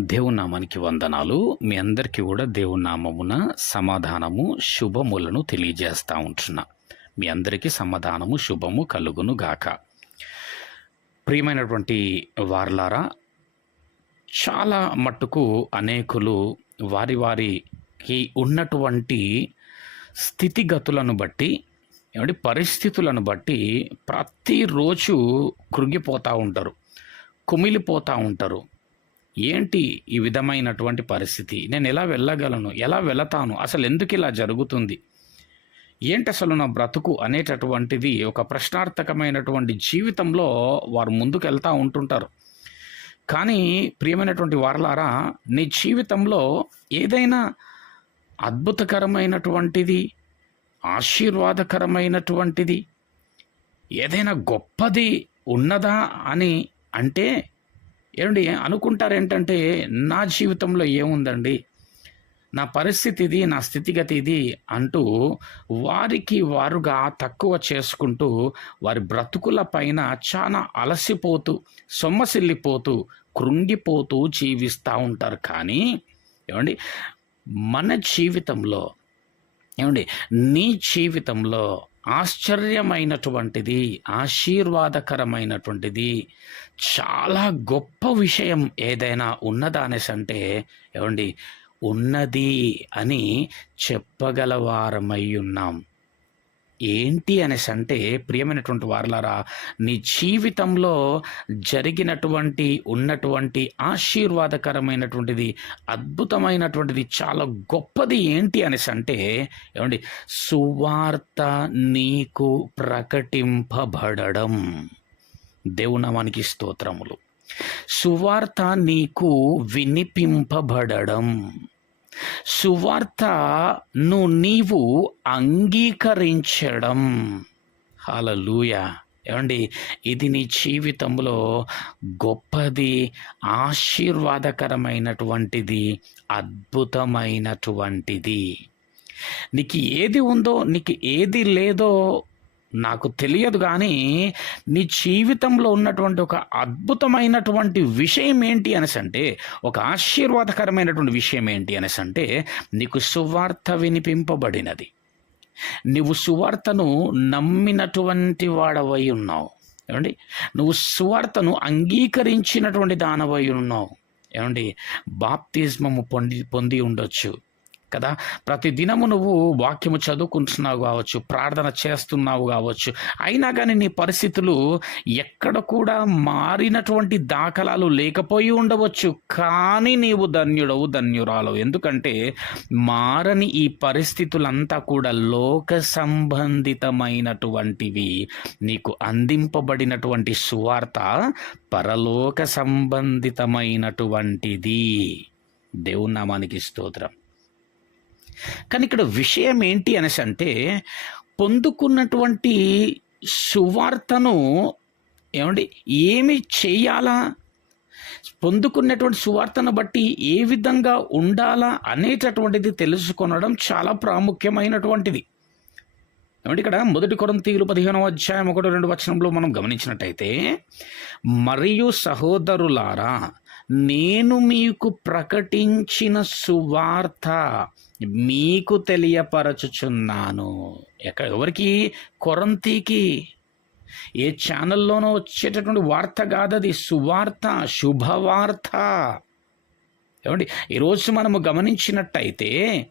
దేవుని నామానికి వందనాలు. మీ అందరికీ కూడా దేవుని నామమున సమాధానము శుభములను తెలియజేస్తూ ఉంటున్నా. మీ అందరికీ సమాధానము శుభము కలుగును గాక. ప్రియమైనటువంటి వార్లారా చాలా మట్టుకు అనేకులు వారి వారికి ఉన్నటువంటి స్థితిగతులను బట్టి ఏమంటే పరిస్థితులను బట్టి ప్రతిరోజు కృంగిపోతూ ఉంటారు. కుమిలిపోతూ ఉంటారు. ఏంటి ఈ విధమైనటువంటి పరిస్థితి? నేను ఎలా వెళ్ళగలను? ఎలా వెళతాను? అసలు ఎందుకు ఇలా జరుగుతుంది? ఏంటి అసలు నా బ్రతుకు అనేటటువంటిది ఒక ప్రశ్నార్థకమైనటువంటి జీవితంలో వారు ముందుకు వెళ్తూ ఉంటుంటారు. కానీ ప్రియమైనటువంటి వారలారా నీ జీవితంలో ఏదైనా అద్భుతకరమైనటువంటిది ఆశీర్వాదకరమైనటువంటిది ఏదైనా గొప్పది ఉన్నదా అని అంటే ఏమండి అనుకుంటారు ఏంటంటే నా జీవితంలో ఏముందండి? నా పరిస్థితి ఇది నా స్థితిగతి ఇది అంటూ వారికి వారుగా తక్కువ చేసుకుంటూ వారి బ్రతుకుల పైన చాలా అలసిపోతూ సొమ్మసిల్లిపోతూ కృంగిపోతూ జీవిస్తూ ఉంటారు. కానీ ఏమండి మన జీవితంలో ఏమండి నీ జీవితంలో ఆశ్చర్యమైనటువంటిది ఆశీర్వాదకరమైనటువంటిది చాలా గొప్ప విషయం ఏదైనా ఉన్నదా అంటే ఏమండి ఉన్నది అని చెప్పగలవారమై ఉన్నాం. ఏంటి అనేసి అంటే ప్రియమైనటువంటి వారలారా నీ జీవితంలో జరిగినటువంటి ఉన్నటువంటి ఆశీర్వాదకరమైనటువంటిది అద్భుతమైనటువంటిది చాలా గొప్పది ఏంటి అనేసి అంటే ఏమండి సువార్త నీకు ప్రకటింపబడడం. దేవునామానికి స్తోత్రములు. సువార్త నీకు వినిపింపబడడం. సువార్తను నీవు అంగీకరించడం. హలలుయ ఏమండి? ఇది నీ జీవితంలో గొప్పది ఆశీర్వాదకరమైనటువంటిది అద్భుతమైనటువంటిది. నీకు ఏది ఉందో నీకు ఏది లేదో నాకు తెలియదు కానీ నీ జీవితంలో ఉన్నటువంటి ఒక అద్భుతమైనటువంటి విషయం ఏంటి అనేసి అంటే ఒక ఆశీర్వాదకరమైనటువంటి విషయం ఏంటి అనేసి అంటే నీకు సువార్త వినిపింపబడినది. నువ్వు సువార్తను నమ్మినటువంటి వాడవై ఉన్నావు. ఏమండి? నువ్వు సువార్తను అంగీకరించినటువంటి దానవై ఉన్నావు. ఏమండి? బాప్తిజమము పొంది పొంది ఉండొచ్చు. కదా? ప్రతి దినము నువ్వు వాక్యము చదువుకుంటున్నావు కావచ్చు ప్రార్థన చేస్తున్నావు కావచ్చు అయినా కానీ నీ పరిస్థితులు ఎక్కడ కూడా మారినటువంటి దాఖలాలు లేకపోయి ఉండవచ్చు. కానీ నీవు ధన్యుడవు ధన్యురాలవు. ఎందుకంటే మారని ఈ పరిస్థితులంతా కూడా లోక సంబంధితమైనటువంటివి. నీకు అందింపబడినటువంటి సువార్త పరలోక సంబంధితమైనటువంటిది. దేవునామానికి స్తోత్రం. కానీ ఇక్కడ విషయం ఏంటి అనేసి అంటే పొందుకున్నటువంటి సువార్తను ఏమండి ఏమి చేయాలా? పొందుకున్నటువంటి సువార్తను బట్టి ఏ విధంగా ఉండాలా అనేటటువంటిది తెలుసుకొనడం చాలా ప్రాముఖ్యమైనటువంటిది. ఏమంటే ఇక్కడ మొదటి కొరంతీయులు పదిహేనవ అధ్యాయం ఒకటి రెండు వచనంలో మనం గమనించినట్టయితే మరియు సహోదరులారా నేను మీకు ప్రకటించిన సువార్త మీకు తెలియపరచుచున్నాను. ఎక్కడ ఎవరికి? కొరంతీకి. ఏ ఛానల్లోనో వచ్చేటటువంటి వార్త కాదది సువార్త శుభవార్త. ఏమండి ఈరోజు మనము గమనించినట్టయితే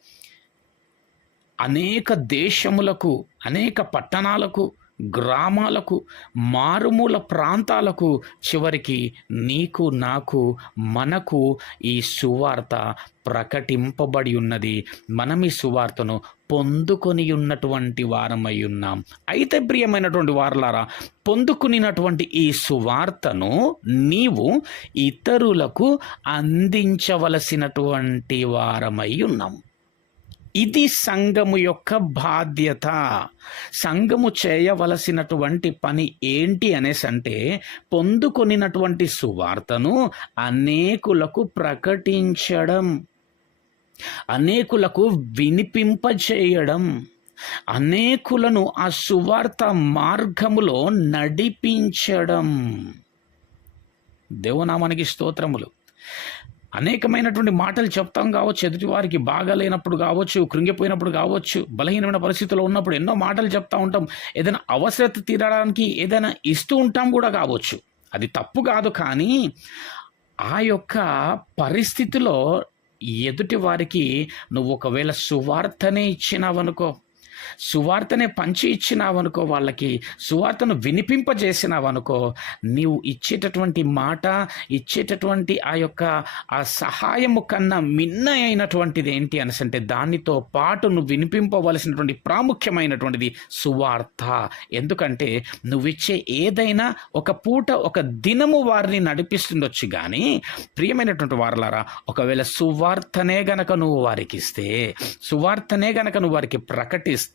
అనేక దేశములకు అనేక పట్టణాలకు గ్రామాలకు మారుమూల ప్రాంతాలకు చివరికి నీకు నాకు మనకు ఈ సువార్త ప్రకటింపబడి ఉన్నది. మనం ఈ సువార్తను పొందుకొని ఉన్నటువంటి వారమై ఉన్నాం. అయితే ప్రియమైనటువంటి వారలారా పొందుకునినటువంటి ఈ సువార్తను నీవు ఇతరులకు అందించవలసినటువంటి వారమై ఉన్నాం. ఇది సంఘము యొక్క బాధ్యత. సంఘము చేయవలసినటువంటి పని ఏంటి అనేసి అంటే పొందుకొనినటువంటి సువార్తను అనేకులకు ప్రకటించడం. అనేకులకు వినిపింపచేయడం అనేకులను ఆ సువార్త మార్గములో నడిపించడం. దేవునామానికి స్తోత్రములు. అనేకమైనటువంటి మాటలు చెప్తాం కావచ్చు ఎదుటి వారికి బాగాలేనప్పుడు కావచ్చు కృంగిపోయినప్పుడు కావచ్చు బలహీనమైన పరిస్థితుల్లో ఉన్నప్పుడు ఎన్నో మాటలు చెప్తూ ఉంటాం. ఏదైనా అవసరత తీరడానికి ఏదైనా ఇస్తూ ఉంటాం కూడా కావచ్చు. అది తప్పు కాదు కానీ ఆ యొక్క పరిస్థితిలో ఎదుటి వారికి నువ్వు ఒకవేళ సువార్తనే ఇచ్చినావనుకో సువార్తనే పంచి ఇచ్చినావనుకో వాళ్ళకి సువార్తను వినిపింపజేసినావనుకో నీవు ఇచ్చేటటువంటి మాట ఇచ్చేటటువంటి ఆ యొక్క ఆ సహాయము కన్నా మిన్న అయినటువంటిది ఏంటి అనేసి అంటే దానితో పాటు నువ్వు వినిపింపవలసినటువంటి ప్రాముఖ్యమైనటువంటిది సువార్త. ఎందుకంటే నువ్విచ్చే ఏదైనా ఒక పూట ఒక దినము వారిని నడిపిస్తుండొచ్చు కానీ ప్రియమైనటువంటి వారలారా ఒకవేళ సువార్తనే గనక నువ్వు వారికి ఇస్తే సువార్తనే గనక నువ్వు వారికి ప్రకటిస్తే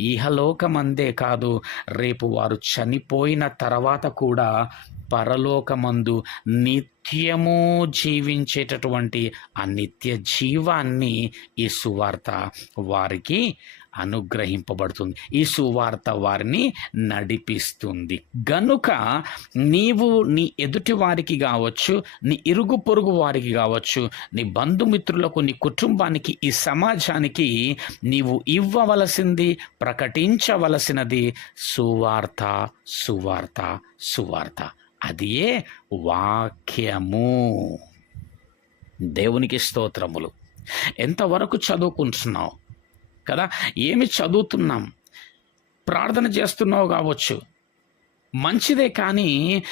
ఇహలోకమందే కాదు రేపు వారు చనిపోయిన తర్వాత కూడా పరలోకమందు నిత్యము జీవించేటటువంటి ఆ నిత్య జీవాన్ని ఈ సువార్త వారికి అనుగ్రహింపబడుతుంది. ఈ సువార్త వారిని నడిపిస్తుంది. గనుక నీవు నీ ఎదుటి వారికి కావచ్చు నీ ఇరుగు పొరుగు వారికి కావచ్చు నీ బంధుమిత్రులకు నీ కుటుంబానికి ఈ సమాజానికి నీవు ఇవ్వవలసింది ప్రకటించవలసినది సువార్త సువార్త సువార్త. ఏ వాక్యము. దేవునికి స్తోత్రములు. ఎంతవరకు చదువుకుంటున్నావు? కదా? ఏమి చదువుతున్నాం? ప్రార్థన చేస్తున్నావు కావచ్చు. మంచిదే కానీ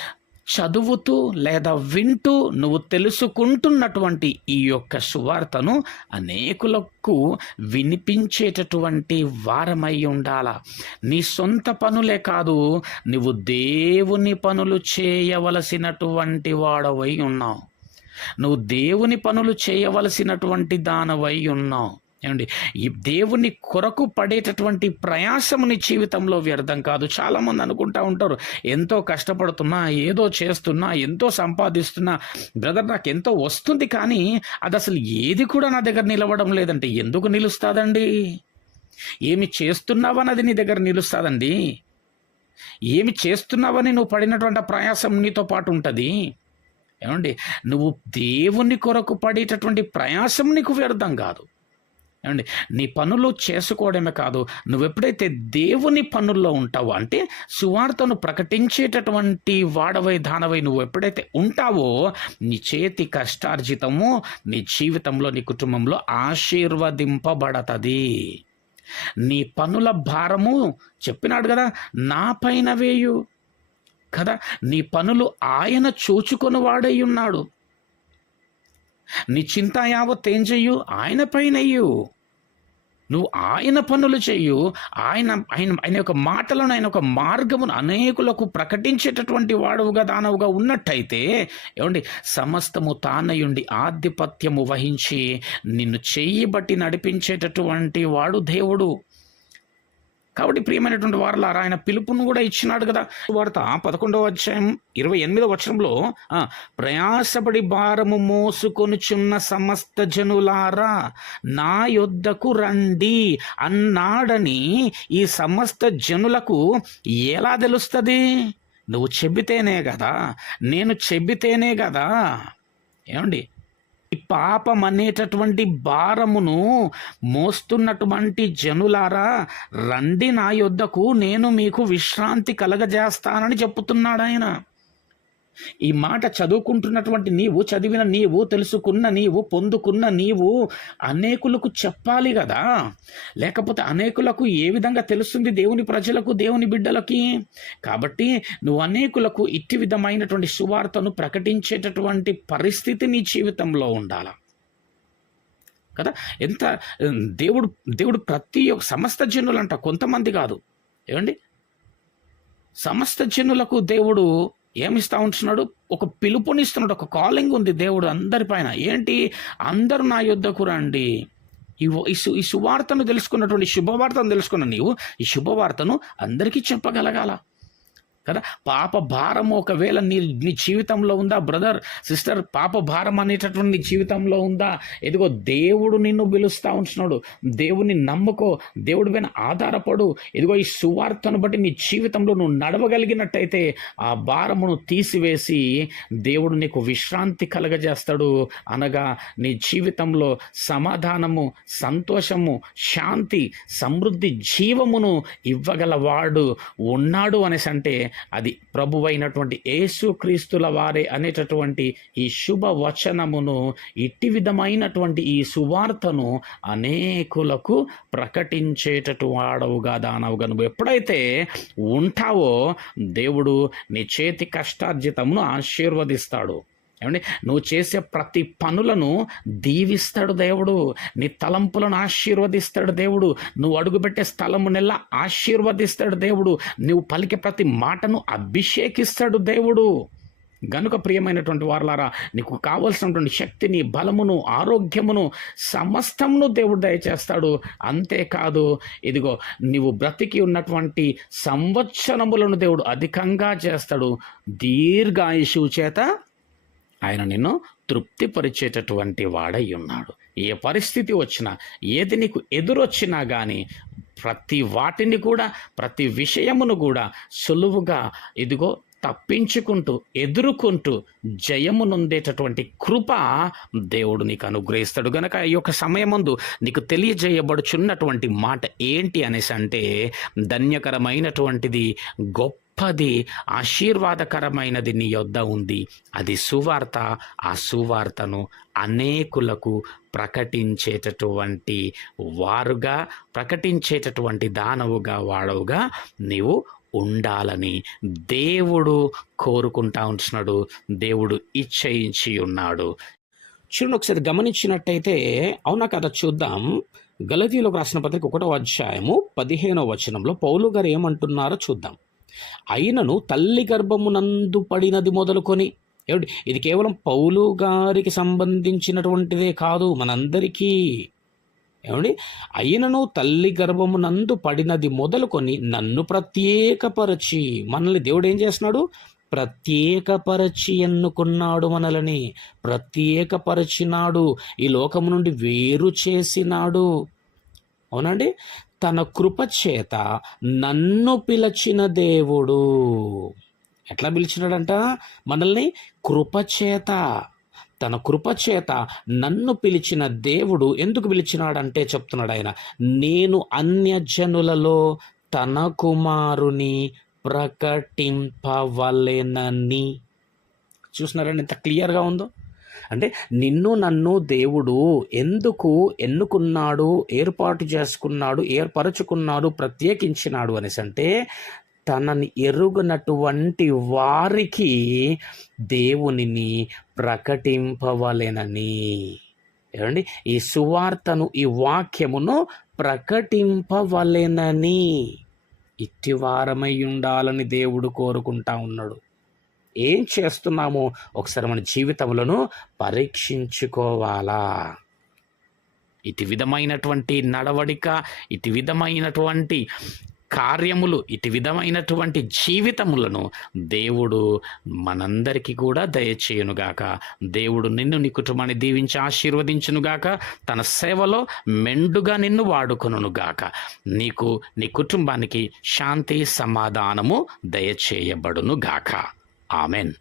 చదువుతూ లేదా వింటూ నువ్వు తెలుసుకుంటున్నటువంటి ఈ యొక్క సువార్తను అనేకులకు వినిపించేటటువంటి వారమై ఉండాల? నీ సొంత పనులే కాదు నువ్వు దేవుని పనులు చేయవలసినటువంటి వాడవై ఉన్నావు. నువ్వు దేవుని పనులు చేయవలసినటువంటి దానవై ఉన్నావు. ఏమండి ఈ దేవుని కొరకు పడేటటువంటి ప్రయాసము నీ జీవితంలో వ్యర్థం కాదు. చాలామంది అనుకుంటా ఉంటారు ఎంతో కష్టపడుతున్నా ఏదో చేస్తున్నా ఎంతో సంపాదిస్తున్నా బ్రదర్ నాకు ఎంతో వస్తుంది కానీ అది అసలు ఏది కూడా నా దగ్గర నిలవడం లేదంటే ఎందుకు నిలుస్తుందండి? ఏమి చేస్తున్నావని అది నీ దగ్గర నిలుస్తుందండి? ఏమి చేస్తున్నావని నువ్వు పడినటువంటి ప్రయాసం నీతో పాటు ఉంటుంది? ఏమండి నువ్వు దేవుని కొరకు పడేటటువంటి ప్రయాసం నీకు వ్యర్థం కాదు. ఏమండి? నీ పనులు చేసుకోవడమే కాదు నువ్వు ఎప్పుడైతే దేవుని పనుల్లో ఉంటావో అంటే సువార్తను ప్రకటించేటటువంటి వాడవై దానవై నువ్వు ఎప్పుడైతే ఉంటావో నీ చేతి కష్టార్జితము నీ జీవితంలో నీ కుటుంబంలో ఆశీర్వదింపబడతది. నీ పనుల భారము చెప్పినాడు కదా నా పైన వేయు. కదా నీ పనులు ఆయన చూచుకొని వాడై ఉన్నాడు. నీ చింత యావత్ ఏం చెయ్యు? ఆయన పైనయ్యు. నువ్వు ఆయన పనులు చెయ్యు. ఆయన ఆయన ఆయన యొక్క మాటలను ఆయన ఒక మార్గమును అనేకులకు ప్రకటించేటటువంటి వాడువుగా దానవుగా ఉన్నట్టయితే ఏమండి సమస్తము తానయుండి ఆధిపత్యము వహించి నిన్ను చెయ్యి బట్టి నడిపించేటటువంటి వాడు దేవుడు. కాబట్టి ప్రియమైనటువంటి వారులారా ఆయన పిలుపును కూడా ఇచ్చినాడు కదా. వార్త పదకొండవ అధ్యాయం ఇరవై ఎనిమిదవ వచనంలో ప్రయాసపడి భారము మోసుకొనుచున్న సమస్త జనులారా నా యొద్దకు రండి. అన్నాడని ఈ సమస్త జనులకు ఎలా తెలుస్తుంది? నువ్వు చెబితేనే కదా నేను చెబితేనే కదా. ఏమండి? పాపం అనేటటువంటి భారమును మోస్తున్నటువంటి జనులారా రండి నా యొద్దకు నేను మీకు విశ్రాంతి కలగజేస్తానని చెప్పుతున్నాడు ఆయన ఈ మాట చదువుకుంటున్నటువంటి నీవు చదివిన నీవు తెలుసుకున్న నీవు పొందుకున్న నీవు అనేకులకు చెప్పాలి కదా. లేకపోతే అనేకులకు ఏ విధంగా తెలుస్తుంది దేవుని ప్రజలకు దేవుని బిడ్డలకి? కాబట్టి నువ్వు అనేకులకు ఇట్టి విధమైనటువంటి సువార్తను ప్రకటించేటటువంటి పరిస్థితి నీ జీవితంలో ఉండాల? కదా? ఎంత దేవుడు దేవుడు ప్రతి ఒక్క సమస్త జనులంట కొంతమంది కాదు. ఏమండి? సమస్త జనులకు దేవుడు ఏమిస్తా ఉంటున్నాడు? ఒక పిలుపునిస్తున్నాడు ఒక కాలింగ్ ఉంది దేవుడు అందరిపైన ఏంటి? అందరు నా యుద్ధకు రండి. ఈ ఈ సు- ఈ సువార్తను తెలుసుకున్నటువంటి శుభవార్తను తెలుసుకున్న నీవు ఈ శుభవార్తను అందరికీ చెప్పగలగాల. కదా? పాప భారం ఒకవేళ నీ నీ జీవితంలో ఉందా బ్రదర్ సిస్టర్? పాప భారం అనేటటువంటి నీ జీవితంలో ఉందా? ఎదిగో దేవుడు నిన్ను పిలుస్తా ఉంటున్నాడు. దేవుని నమ్ముకో. దేవుడి పైన ఆధారపడు. ఎదిగో ఈ సువార్తను బట్టి నీ జీవితంలో నువ్వు నడవగలిగినట్టయితే ఆ భారమును తీసివేసి దేవుడు నీకు విశ్రాంతి కలగజేస్తాడు. అనగా నీ జీవితంలో సమాధానము సంతోషము శాంతి సమృద్ధి జీవమును ఇవ్వగలవాడు ఉన్నాడు అనేసి అంటే అది ప్రభువైనటువంటి యేసుక్రీస్తుల వారే అనేటటువంటి ఈ శుభ వచనమును ఇట్టి విధమైనటువంటి ఈ సువార్తను అనేకులకు ప్రకటించేటటు వాడవుగా దానవుగా నువ్వు ఎప్పుడైతే ఉంటావో దేవుడు నీ చేతి కష్టార్జితమును ఆశీర్వదిస్తాడు. ఏమండి? నువ్వు చేసే ప్రతి పనులను దీవిస్తాడు దేవుడు. నీ తలంపులను ఆశీర్వదిస్తాడు దేవుడు. నువ్వు అడుగుపెట్టే స్థలము నెల ఆశీర్వదిస్తాడు దేవుడు. నువ్వు పలికే ప్రతి మాటను అభిషేకిస్తాడు దేవుడు. గనుక ప్రియమైనటువంటి వారలారా నీకు కావలసినటువంటి శక్తిని బలమును ఆరోగ్యమును సమస్తమును దేవుడు దయచేస్తాడు. అంతేకాదు ఇదిగో నీవు బ్రతికి ఉన్నటువంటి సంవత్సరములను దేవుడు అధికంగా చేస్తాడు. దీర్ఘాయుషువు చేత ఆయన నిన్ను తృప్తిపరిచేటటువంటి వాడై ఉన్నాడు. ఏ పరిస్థితి వచ్చినా ఏది నీకు ఎదురొచ్చినా కానీ ప్రతి వాటిని కూడా ప్రతి విషయమును కూడా సులువుగా ఇదిగో తప్పించుకుంటూ ఎదుర్కొంటూ జయము నుండేటటువంటి కృప దేవుడు నీకు అనుగ్రహిస్తాడు. గనక ఈ యొక్క సమయమందు నీకు తెలియజేయబడుచున్నటువంటి మాట ఏంటి అనేసి అంటే ధన్యకరమైనటువంటిది గొప్ప గొప్పది ఆశీర్వాదకరమైనది నీ యొద్ద ఉంది. అది సువార్త. ఆ సువార్తను అనేకులకు ప్రకటించేటటువంటి వారుగా ప్రకటించేటటువంటి దానవుగా వాడవుగా నీవు ఉండాలని దేవుడు కోరుకుంటా ఉంటున్నాడు. దేవుడు ఇచ్చయించి ఉన్నాడు. చూడండి ఒకసారి గమనించినట్టయితే అవునా కదా చూద్దాం. గలతీలోకి రాసిన పత్రిక ఒకటో అధ్యాయము పదిహేనో వచనంలో పౌలు గారు ఏమంటున్నారో చూద్దాం. అయినను తల్లి గర్భమునందు పడినది మొదలుకొని ఏమిటి? ఇది కేవలం పౌలు గారికి సంబంధించినటువంటిదే కాదు మనందరికీ. ఏమండి అయినను తల్లి గర్భమునందు పడినది మొదలుకొని నన్ను ప్రత్యేకపరచి మనల్ని దేవుడు ఏం చేస్తున్నాడు? ప్రత్యేకపరచి ఎన్నుకున్నాడు మనలని. ప్రత్యేకపరచినాడు. ఈ లోకము నుండి వేరు చేసినాడు. అవునండి తన కృపచేత నన్ను పిలిచిన దేవుడు. ఎట్లా పిలిచినాడంట? మనల్ని కృపచేత తన కృపచేత నన్ను పిలిచిన దేవుడు ఎందుకు పిలిచినాడంటే చెప్తున్నాడు ఆయన నేను అన్యజనులలో తన కుమారుని ప్రకటింపవలెనని. చూస్తున్నారండి ఎంత క్లియర్గా ఉందో? అంటే నిన్ను నన్ను దేవుడు ఎందుకు ఎన్నుకున్నాడు ఏర్పాటు చేసుకున్నాడు ఏర్పరచుకున్నాడు ప్రత్యేకించినాడు అనేసి అంటే తనని ఎరుగునటువంటి వారికి దేవునిని ప్రకటింపవలెనని. ఏమండి? ఈ సువార్తను ఈ వాక్యమును ప్రకటింపవలెనని. ఇట్టివారమై ఉండాలని దేవుడు కోరుకుంటా ఉన్నాడు. ఏం చేస్తున్నామో ఒకసారి మన జీవితములను పరీక్షించుకోవాలా? ఇటు విధమైనటువంటి నడవడిక ఇటు విధమైనటువంటి కార్యములు ఇటు విధమైనటువంటి జీవితములను దేవుడు మనందరికీ కూడా దయచేయునుగాక. దేవుడు నిన్ను నీ కుటుంబాన్ని దీవించి ఆశీర్వదించునుగాక. తన సేవలో మెండుగా నిన్ను వాడుకొనుగాక నీకు నీ కుటుంబానికి శాంతి సమాధానము దయచేయబడునుగాక. Amén.